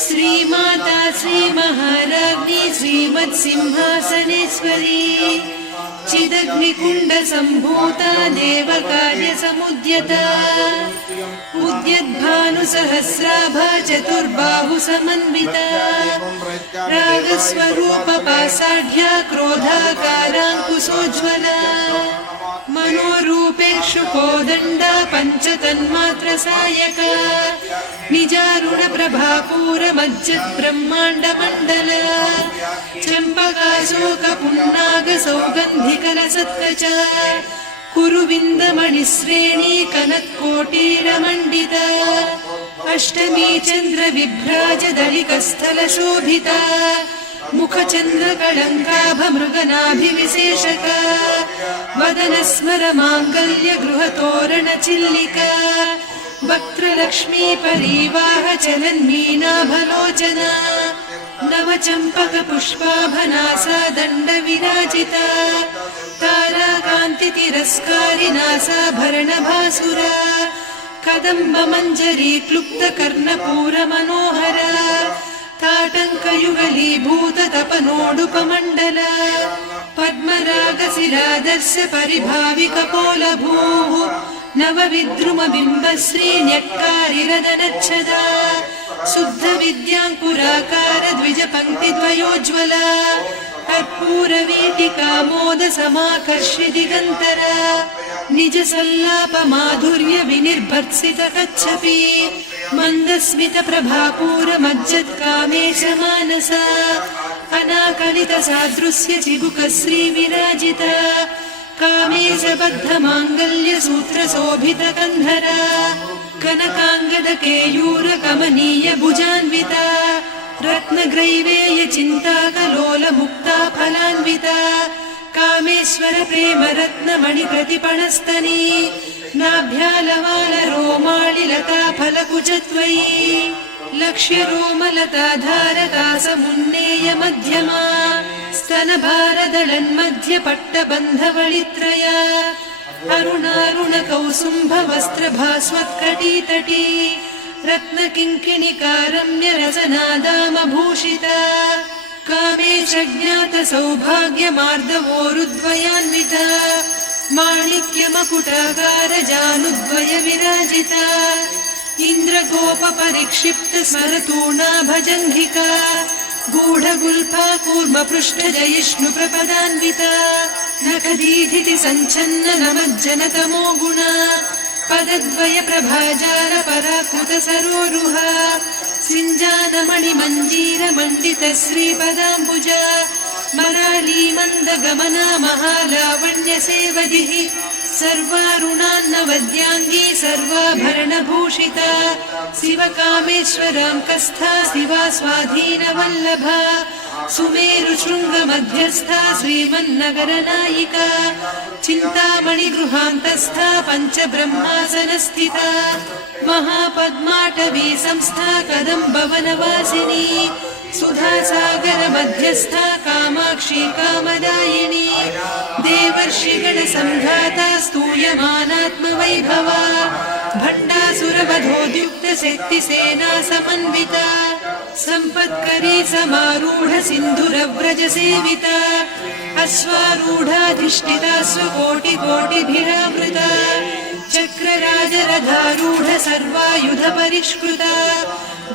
श्रीमाता श्रीमहाराज्ञी श्रीमत्सिंहासनेश्वरी चिदग्निकुण्डसम्भूता देवकार्यसमुद्यता उद्यद्भानुसहस्राभा चतुर्बाहुसमन्विता रागस्वरूपपासाढ्या क्रोधाकाराङ्कुशोज्ज्वला मनोरूपेषु कोदण्डा पञ्चतन्मात्रसायका निजारुणप्रभापूरमज्जद्ब्रह्माण्डमण्डल चम्पकाशोकपुन्नागसौगन्धिकलसत्कचा कुरुविन्दमणिश्रेणी कनत्कोटीरमण्डिता अष्टमी चन्द्रविभ्राजदलिकस्थलशोभिता मुखचन्द्रकळङ्काभमृगनाभिविशेषका वदनस्मरमाङ्गल्यगृहतोरणचिल्लिका वक्त्रलक्ष्मी परीवाहचलन्मीनाभलोचना नवचम्पकपुष्पाभनासा दण्डविराजिता ताराकान्तितिरस्कारिनासाभरणभासुरा कदम्बमञ्जरी क्लुप्तकर्णपूरमनोहरा ताटङ्कयुगलीभूततपनोडुपमण्डल पद्मरागशिरादर्श परिभाविकपोलभूः नवविद्रुमबिम्बश्रीन्यक्कारिरदनच्छदा शुद्धविद्याङ्कुराकार द्विजपङ्क्तिद्वयोज्ज्वला कर्पूरवीटिकामोदसमाकर्षि दिगन्तरा निजसल्लापमाधुर्यविनिर्भर्त्सितकच्छपि मन्दस्मितप्रभापूरमज्जत्कामेशमानसा अनाकलितसादृश्य चिबुकश्रीविराजिता कामेशबद्धमाङ्गल्यसूत्रशोभितकन्धरा कनकाङ्गदकेयूरकमनीयभुजान्विता रत्नग्रैवेयचिन्ताकलोलमुक्ता फलान्विता कामेश्वर प्रेमरत्नमणिप्रतिपणस्तनी नाभ्यालवालरोमालिलता फलकुचत्वयी लक्ष्यरोमलताधारकासमुन्नेयमध्यमा स्तनभारदलन्मध्यपट्टबन्धवळित्रया अरुणारुणकौसुम्भवस्त्रभास्वत्कटीतटी रत्नकिङ्किणिकारम्यरसनादामभूषिता कामेशज्ञातसौभाग्यमार्दवोरुद्वयान्विता माणिक्यमकुटाकारजानुद्वय विराजिता इन्द्रगोपपरिक्षिप्तस्मरतूणाभजङ्घिका गूढगुल्फा कूर्मपृष्ठजयिष्णुप्रपदान्विता नखदीधिति सञ्छन्न नमज्जनतमो गुणा पदद्वयप्रभाजालपराकृतसरोरुहा सिञ्जानमणिमञ्जीरमण्डितश्रीपदाम्बुजा मरालीमन्दगमना महालावण्यसेवधिः सर्वारुणान्नवद्याङ्गी सर्वाभरणभूषिता शिवकामेश्वराङ्कस्था शिवा स्वाधीनवल्लभा सुमेरुशृङ्गमध्यस्था श्रीमन्नगरनायिका चिन्तामणिगृहान्तस्था पञ्चब्रह्मासनस्थिता महापद्माटवी संस्था कदम्बवनवासिनी सुधासागर मध्यस्था कामाक्षी कामदायिनी देवर्षिगणसङ्घाता स्तूयमानात्मवैभवा भण्डासुरवधोद्युक्तशक्तिसेना समन्विता सम्पत्करी समारूढ सिन्धुरव्रजसेविता अश्वारूढाधिष्ठिता स्वकोटिकोटिभिरावृता चक्रराजरथारूढ सर्वायुधपरिष्कृता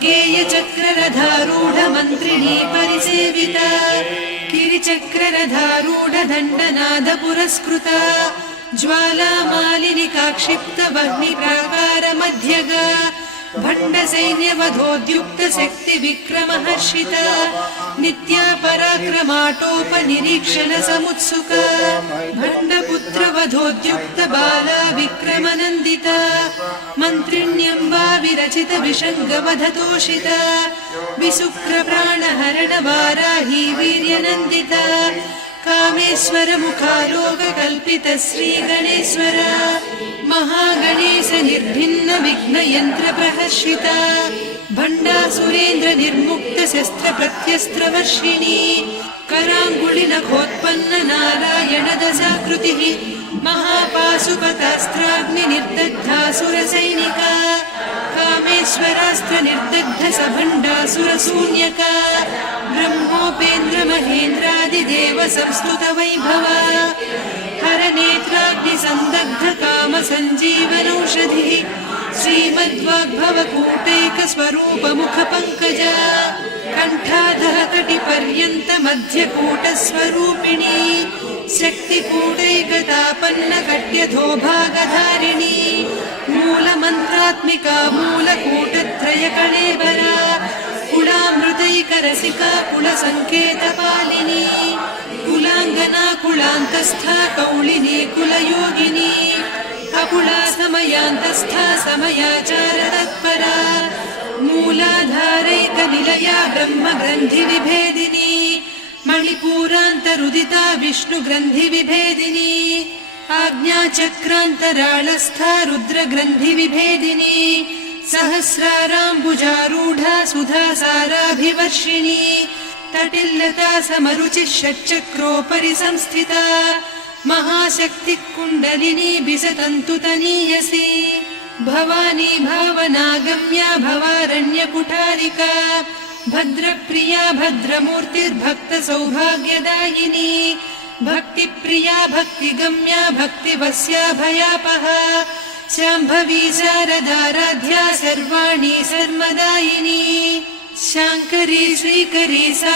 गेयचक्ररथारूढ मन्त्रिणी परिसेविता गिरिचक्ररथारूढ दण्डनाद पुरस्कृता ज्वालामालिनिकाक्षिप्तवह्निप्राकारमध्यगा भण्डसैन्यवधोद्युक्तशक्तिविक्रमहर्षिता नित्या पराक्रमाटोपनिरीक्षणसमुत्सुका भण्डपुत्रवधोद्युक्तबाला विक्रमनन्दिता मन्त्रिण्यम्बा विरचितविषङ्गवधतोषिता विशुक्रप्राणहरणवाराही वीर्यनन्दिता कामेश्वरमुखालोककल्पित श्रीगणेश्वर महागणेश निर्भिन्न विघ्नयन्त्रप्रहर्षिता भण्डासुरेन्द्र निर्मुक्त शस्त्रप्रत्यस्त्रवर्षिणी कराङ्गुलिनखोत्पन्न नारायण दशाकृतिः महापाशुपतास्त्राग्निर्दग्धासुरसैन्यम् सभण्डासुरशून्यका ब्रह्मोपेन्द्र महेन्द्रादिदेव संस्तुत वैभवा हरनेत्राग्निसन्दग्ध काम सञ्जीवनौषधिः श्रीमद्वाग्भवकूटैकस्वरूपमुख पङ्कजा कण्ठाधः कटिपर्यन्त मध्यकूटस्वरूपिणी शक्तिकूटैकतापन्न कट्यथोभागधारिणी मूलमन्त्रात्मिका मूलकूटत्रयकळेबरा कुलामृतैकरसिका कुलसङ्केतपालिनी कुलाङ्गना कुलान्तस्था कौलिनी कुलयोगिनी अकुला समयान्तस्था समयाचारतत्परा मूलाधारैकनिलया ब्रह्मग्रन्थिविभेदिनी मणिपूरान्तरुदिता विष्णुग्रन्थिविभेदिनी आज्ञाचक्रान्तराळस्था रुद्रग्रन्थिविभेदिनी सहस्राराम्बुजारूढा सुधासाराभिवर्षिणी तटिल्लता समरुचिः षट्चक्रोपरि संस्थिता महाशक्तिः कुण्डलिनी बिसतन्तुतनीयसी भवानी भावनागम्या भवारण्यकुठारिका भद्रप्रिया भद्रमूर्तिर्भक्तसौभाग्यदायिनी भक्तिप्रिया भक्तिगम्या भक्तिवस्या भयापहा शाम्भवी शारदाराध्या सर्वाणि सर्वदायिनी शाङ्करी श्रीकरी सा